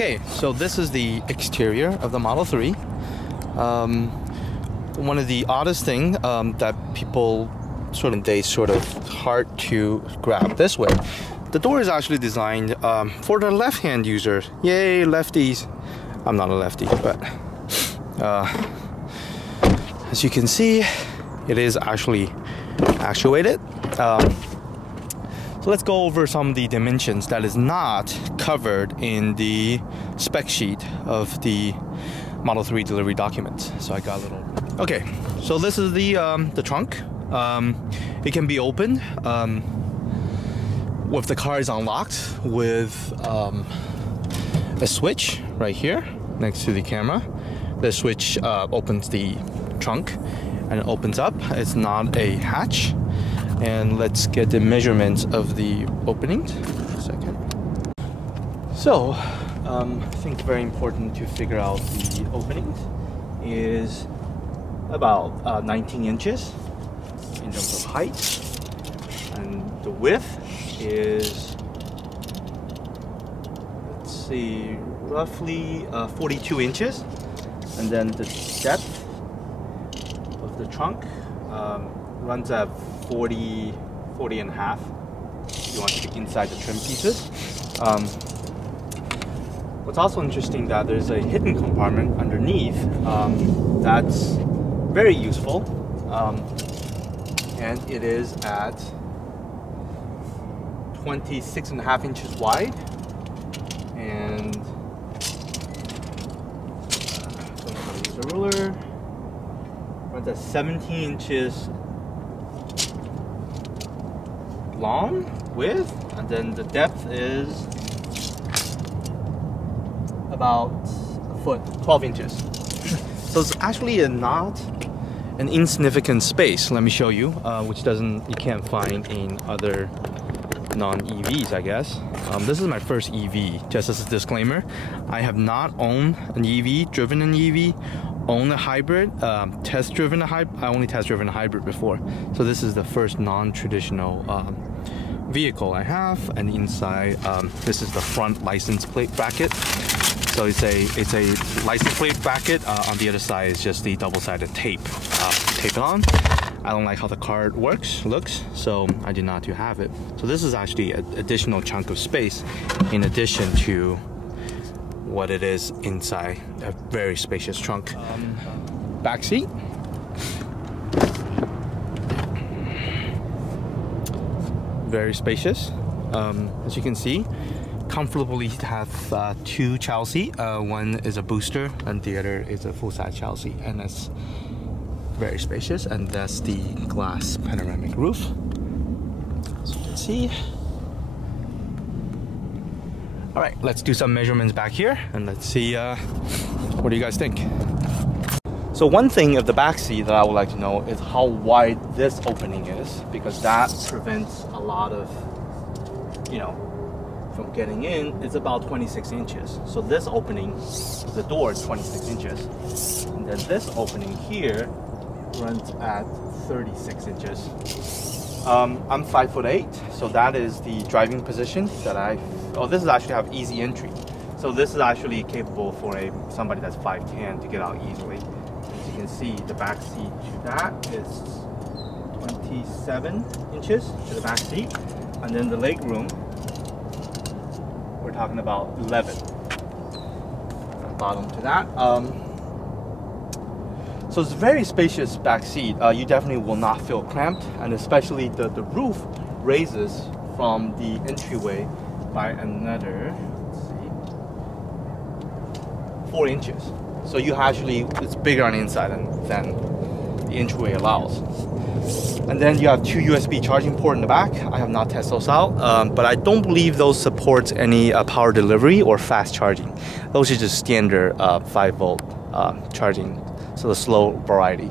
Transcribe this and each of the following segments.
Okay, so this is the exterior of the Model 3. One of the oddest thing that people sort of hard to grab this way. The door is actually designed for the left-hand user. Yay, lefties! I'm not a lefty, but as you can see, it is actually actuated. So let's go over some of the dimensions that is not covered in the spec sheet of the Model 3 delivery documents. So I got a little... Okay, so this is the trunk. It can be opened with the car is unlocked with a switch right here next to the camera. The switch opens the trunk and it opens up. It's not a hatch. And let's get the measurements of the openings. A second. So, I think very important to figure out the openings is about 19 inches in terms of height, and the width is, let's see, roughly 42 inches, and then the depth of the trunk runs at 40 and a half. You want to be inside the trim pieces. What's also interesting that there's a hidden compartment underneath that's very useful, and it is at 26 and a half inches wide, and so I'm going to use a ruler. Runs at 17 inches long width, and then the depth is about a foot, 12 inches. So it's actually not an insignificant space. Let me show you, which you can't find in other non-EVs, I guess. This is my first EV, just as a disclaimer. I have not owned an EV, driven an EV, owned a hybrid, test-driven a hybrid. I only test-driven a hybrid before. So this is the first non-traditional vehicle I have. And inside, this is the front license plate bracket. So it's a license plate bracket. On the other side is just the double-sided tape. Tape it on. I don't like how the card looks, so I did not have it. So this is actually an additional chunk of space in addition to what it is inside a very spacious trunk. Back seat. Very spacious. As you can see, comfortably have two child seats. One is a booster and the other is a full-size child seat, and that's very spacious. And that's the glass panoramic roof, as you can see. All right, let's do some measurements back here and let's see what do you guys think. So one thing of the back seat that I would like to know is how wide this opening is, because that prevents a lot of, from getting in. It's about 26 inches. So this opening, the door is 26 inches. And then this opening here runs at 36 inches. I'm 5'8", so that is the driving position that this is actually have easy entry. So this is actually capable for somebody that's 5'10" to get out easily. As you can see, the back seat to that is 27 inches to the back seat. And then the leg room, we're talking about 11. Bottom to that. So it's a very spacious back seat. You definitely will not feel cramped, and especially the roof raises from the entryway by another, let's see, 4 inches. So it's bigger on the inside than the entryway allows. And then you have two USB charging ports in the back. I have not tested those out, but I don't believe those support any power delivery or fast charging. Those are just standard 5-volt charging. So the slow variety.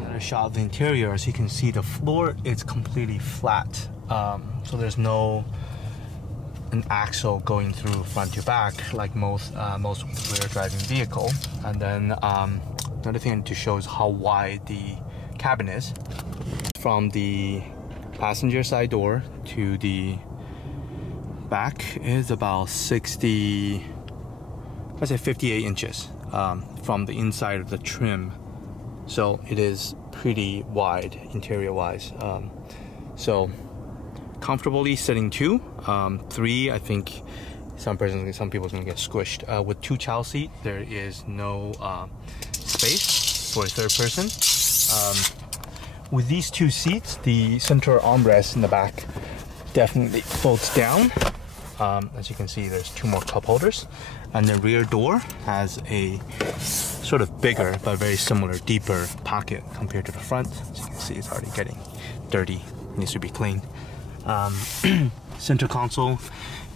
Another shot of the interior. As you can see, the floor is completely flat. So there's an axle going through front to back like most rear driving vehicle. And then another thing to show is how wide the cabin is. From the passenger side door to the back is about 60 I say 58 inches from the inside of the trim. So it is pretty wide interior wise. So comfortably sitting 2. 3, I think some people are gonna get squished. With 2 child seat, there is no space for a 3rd person. With these 2 seats, the center armrest in the back definitely folds down. As you can see, there's 2 more cup holders, and the rear door has a sort of bigger but very similar, deeper pocket compared to the front. As you can see, it's already getting dirty, needs to be cleaned. Center console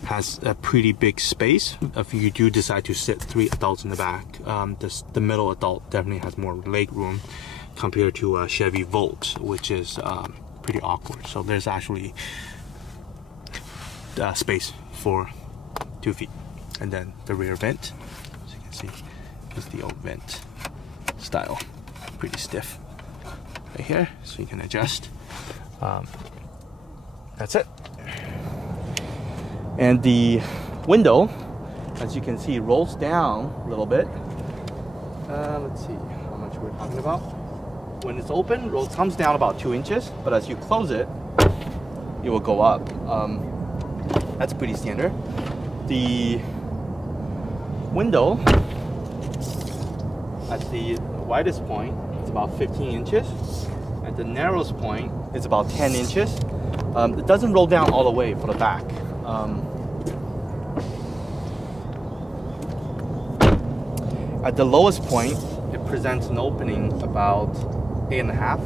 has a pretty big space if you do decide to sit 3 adults in the back. The middle adult definitely has more leg room compared to a Chevy Volt, which is pretty awkward. So there's actually space for 2 feet. And then the rear vent, as you can see, is the old vent style, pretty stiff right here, so you can adjust. That's it. And the window, as you can see, rolls down a little bit. Let's see how much we're talking about. When it's open, it comes down about 2 inches, but as you close it, it will go up. That's pretty standard. The window at the widest point, it's about 15 inches. At the narrowest point, it's about 10 inches. It doesn't roll down all the way for the back. At the lowest point, it presents an opening about 8.5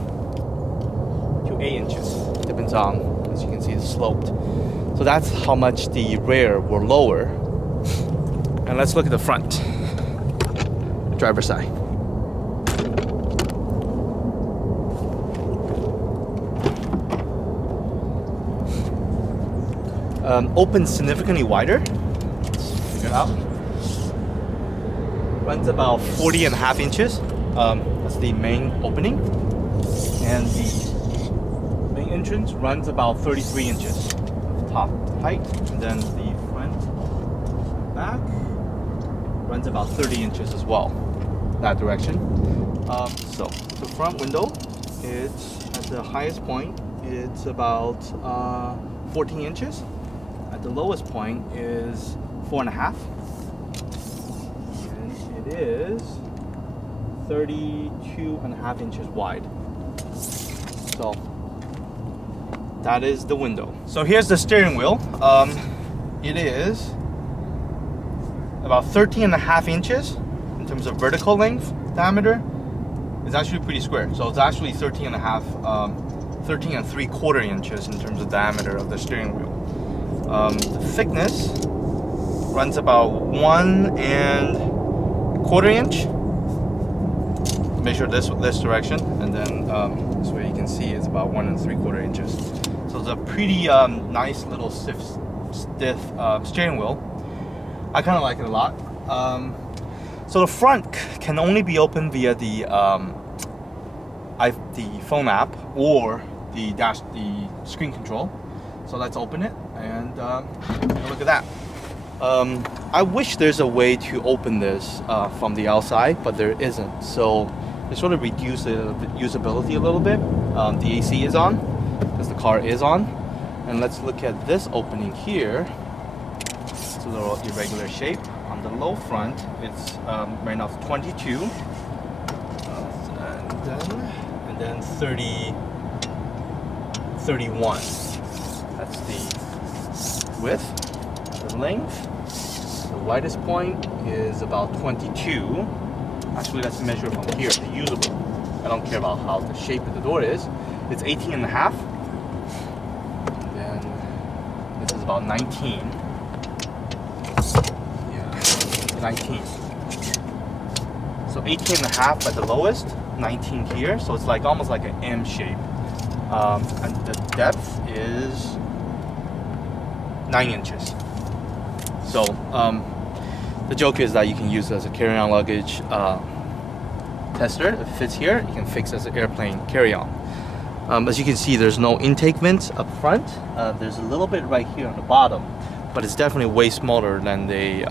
to 8 inches. Depends on, as you can see, it's sloped. So that's how much the rear will lower. And let's look at the front, driver's side. Opens significantly wider. Let's figure it out. Runs about 40.5 inches. That's the main opening. And the main entrance runs about 33 inches. Top height. And then the front back runs about 30 inches as well. That direction. So the front window, it's at the highest point, it's about 14 inches. At the lowest point is 4.5. And it is 32.5 inches wide. So that is the window. So here's the steering wheel. It is about 13.5 inches in terms of vertical length, diameter. It's actually pretty square. So it's actually 13 and 3/4 inches in terms of diameter of the steering wheel. The thickness runs about 1.25 inch. Measure this direction, and then this way you can see it's about 1.75 inches. So it's a pretty nice little stiff steering wheel. I kind of like it a lot. So the front can only be opened via the phone app or the screen control. So let's open it and look at that. I wish there's a way to open this from the outside, but there isn't. So it sort of reduces the usability a little bit. The AC is on because the car is on. And let's look at this opening here. It's a little irregular shape. On the low front, it's right now 22, and then 30, 31. That's the width. The length, the widest point is about 22. Actually, let's measure from here, the usable. I don't care about how the shape of the door is. It's 18.5. And then this is about 19. 19. So 18.5 at the lowest, 19 here. So it's like almost like an M shape. And the depth is 9 inches. So the joke is that you can use it as a carry-on luggage tester. If it fits here, you can fix it as an airplane carry-on. As you can see, there's no intake vents up front. There's a little bit right here on the bottom, but it's definitely way smaller than the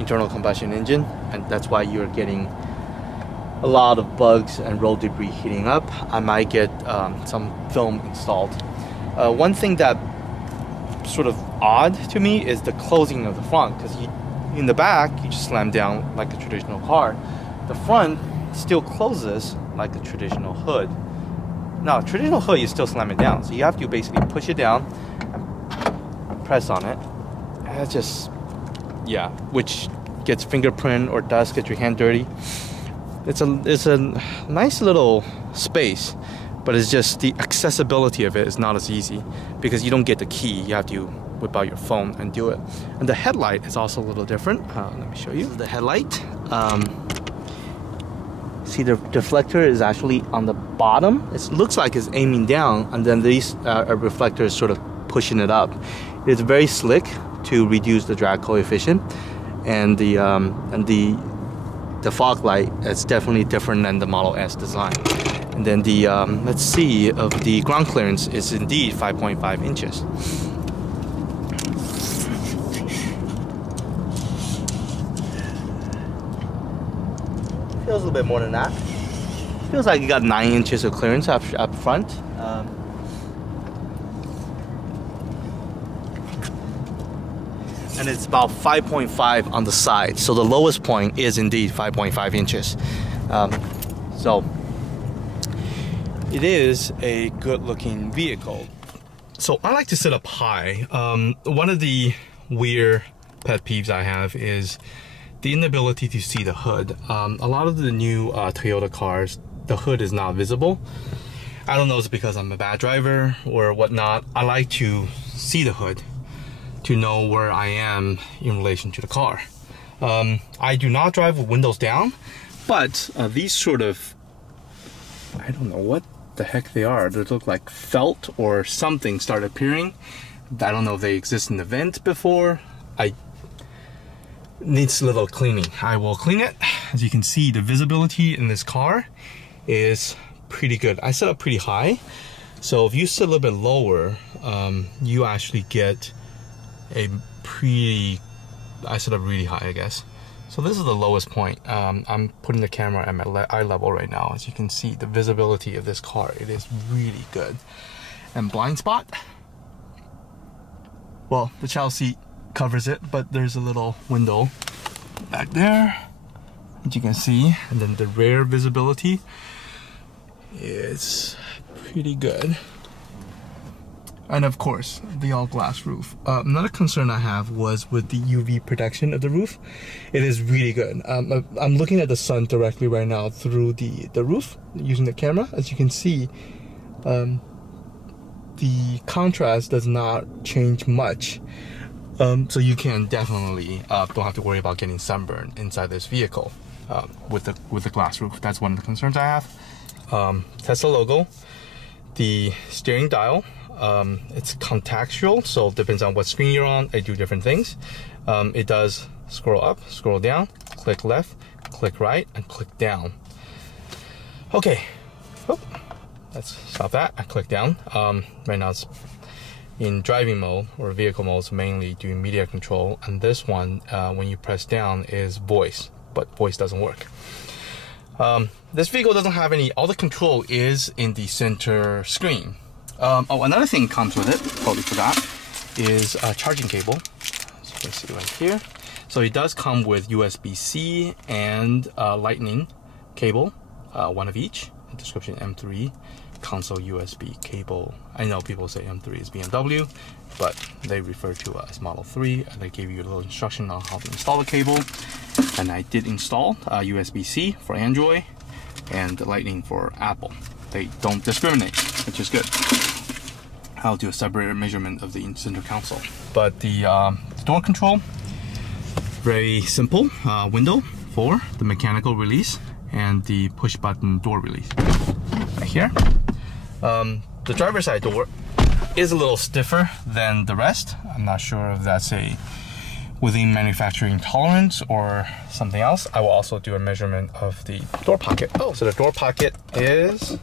internal combustion engine, and that's why you're getting a lot of bugs and road debris heating up. I might get some film installed. One thing that sort of odd to me is the closing of the front, because in the back you just slam down like a traditional car. The front still closes like a traditional hood. Now, traditional hood you still slam it down, so you have to basically push it down and press on it. And it's just, yeah, which gets fingerprint or dust, gets your hand dirty. It's a nice little space, but it's just the accessibility of it is not as easy because you don't get the key. You have to whip out your phone and do it. And the headlight is also a little different. Let me show you. This is the headlight. See, the deflector is actually on the bottom. It looks like it's aiming down, and then these reflectors sort of pushing it up. It's very slick to reduce the drag coefficient, and the fog light is definitely different than the Model S design. And then the let's see, of the ground clearance is indeed 5.5 inches. Feels a little bit more than that. Feels like you got 9 inches of clearance up front. And it's about 5.5 on the side. So the lowest point is indeed 5.5 inches. So it is a good looking vehicle. So I like to sit up high. One of the weird pet peeves I have is the inability to see the hood. A lot of the new Toyota cars, the hood is not visible. I don't know if it's because I'm a bad driver or whatnot. I like to see the hood to know where I am in relation to the car. I do not drive with windows down, but these sort of, I don't know what the heck they are. They look like felt or something started appearing. I don't know if they exist in the vent before. Needs a little cleaning. I will clean it. As you can see, the visibility in this car is pretty good. I set up pretty high, so if you sit a little bit lower, you actually get a pretty, I set up really high, I guess. So this is the lowest point. I'm putting the camera at my eye level right now. As you can see, the visibility of this car, it is really good. And blind spot, well, the child seat covers it, but there's a little window back there, as you can see. And then the rear visibility is pretty good. And of course, the all-glass roof. Another concern I have was with the UV protection of the roof. It is really good. I'm looking at the sun directly right now through the roof using the camera. As you can see, the contrast does not change much. So you can definitely don't have to worry about getting sunburned inside this vehicle with the glass roof. That's one of the concerns I have. Tesla logo, the steering dial. It's contextual, so it depends on what screen you're on. They do different things. It does scroll up, scroll down, click left, click right, and click down. Okay, let's stop that. I click down. Right now it's in driving mode or vehicle mode, it's mainly doing media control. And this one, when you press down, is voice, but voice doesn't work. This vehicle doesn't have any, all the control is in the center screen. Oh, another thing comes with it, totally forgot, is a charging cable. As you can see right here. So it does come with USB-C and Lightning cable, one of each. Description M3, console USB cable. I know people say M3 is BMW, but they refer to it as Model 3. They gave you a little instruction on how to install the cable. And I did install USB-C for Android and Lightning for Apple. They don't discriminate, which is good. I'll do a separate measurement of the center console. But the door control, very simple. Window for the mechanical release and the push button door release right here. The driver's side door is a little stiffer than the rest. I'm not sure if that's a within manufacturing tolerance or something else. I will also do a measurement of the door pocket. Oh, so the door pocket is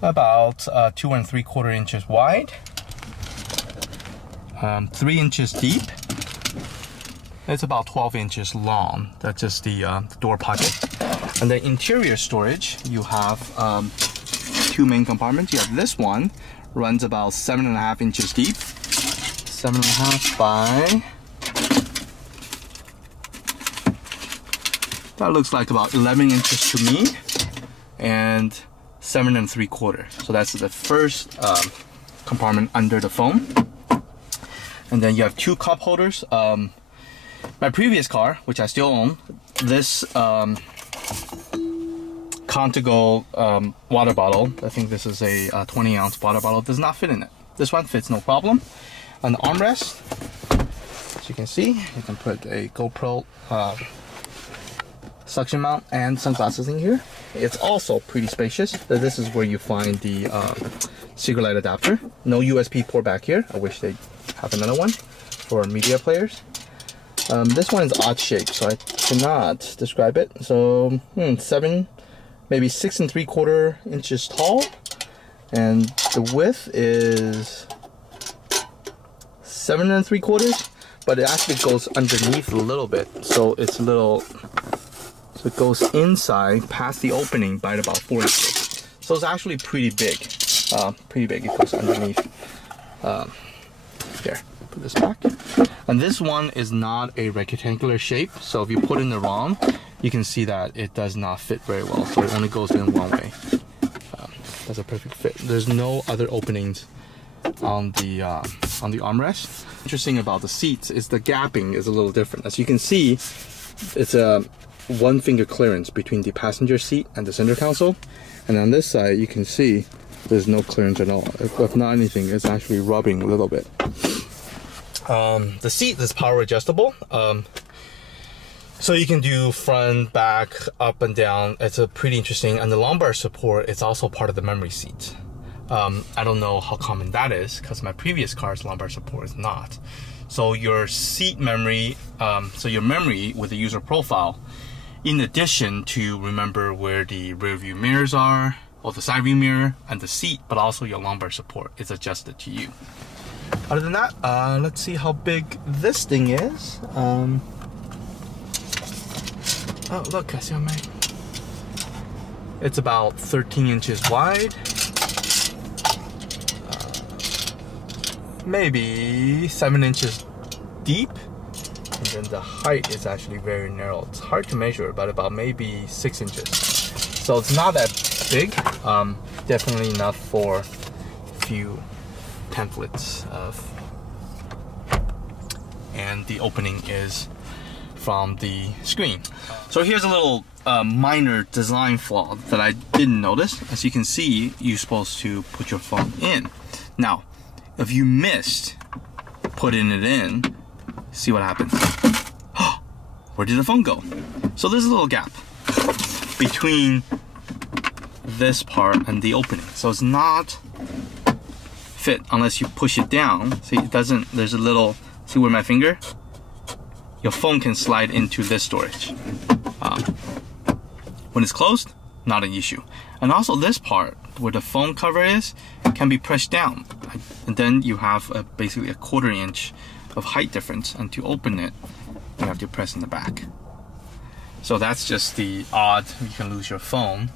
about 2 3/4 inches wide, 3 inches deep, It's about 12 inches long. That's just the door pocket. And the interior storage, you have 2 main compartments. You have this one, runs about 7.5 inches deep. 7.5 by... that looks like about 11 inches to me. And 7 3/4. So that's the first compartment under the phone. And then you have 2 cup holders. My previous car, which I still own, this Contigo water bottle, I think this is a 20-ounce water bottle, does not fit in it. This one fits no problem. On the armrest, as you can see, you can put a GoPro suction mount and sunglasses in here. It's also pretty spacious. This is where you find the cigarette light adapter. No USB port back here. I wish they have another one for media players. This one is odd shaped, so I cannot describe it. So 7, maybe 6 3/4 inches tall, and the width is 7 3/4, but it actually goes underneath a little bit, so it's a little, so it goes inside past the opening by about 4 inches. So it's actually pretty big. It goes underneath. Here, put this back. And this one is not a rectangular shape, so if you put in the wrong, you can see that it does not fit very well, so it only goes in one way. That's a perfect fit. There's no other openings on the armrest. Interesting about the seats is the gapping is a little different. As you can see, it's a 1 finger clearance between the passenger seat and the center console, and on this side you can see there's no clearance at all. If not anything, it's actually rubbing a little bit. The seat is power adjustable, so you can do front, back, up and down. It's a pretty interesting, and the lumbar support is also part of the memory seat. I don't know how common that is because my previous car's lumbar support is not. So your seat memory, so your memory with the user profile, in addition to remember where the rear view mirrors are, or the side view mirror and the seat, but also your lumbar support is adjusted to you. Other than that, let's see how big this thing is. Oh, look, I see how many. It's about 13 inches wide. Maybe 7 inches deep. And then the height is actually very narrow. It's hard to measure, but about maybe 6 inches. So it's not that big. Definitely enough for a few pamphlets of, and the opening is from the screen. So here's a little minor design flaw that I didn't notice. As you can see, you're supposed to put your phone in. Now, if you missed putting it in, see what happens. Where did the phone go? So there's a little gap between this part and the opening. So it's not fit unless you push it down. See, it doesn't, there's a little, see where my finger? Your phone can slide into this storage. When it's closed, not an issue. And also this part where the phone cover is can be pressed down, and then you have basically a 1/4 inch of height difference, and to open it you have to press in the back. So that's just the odd, you can lose your phone.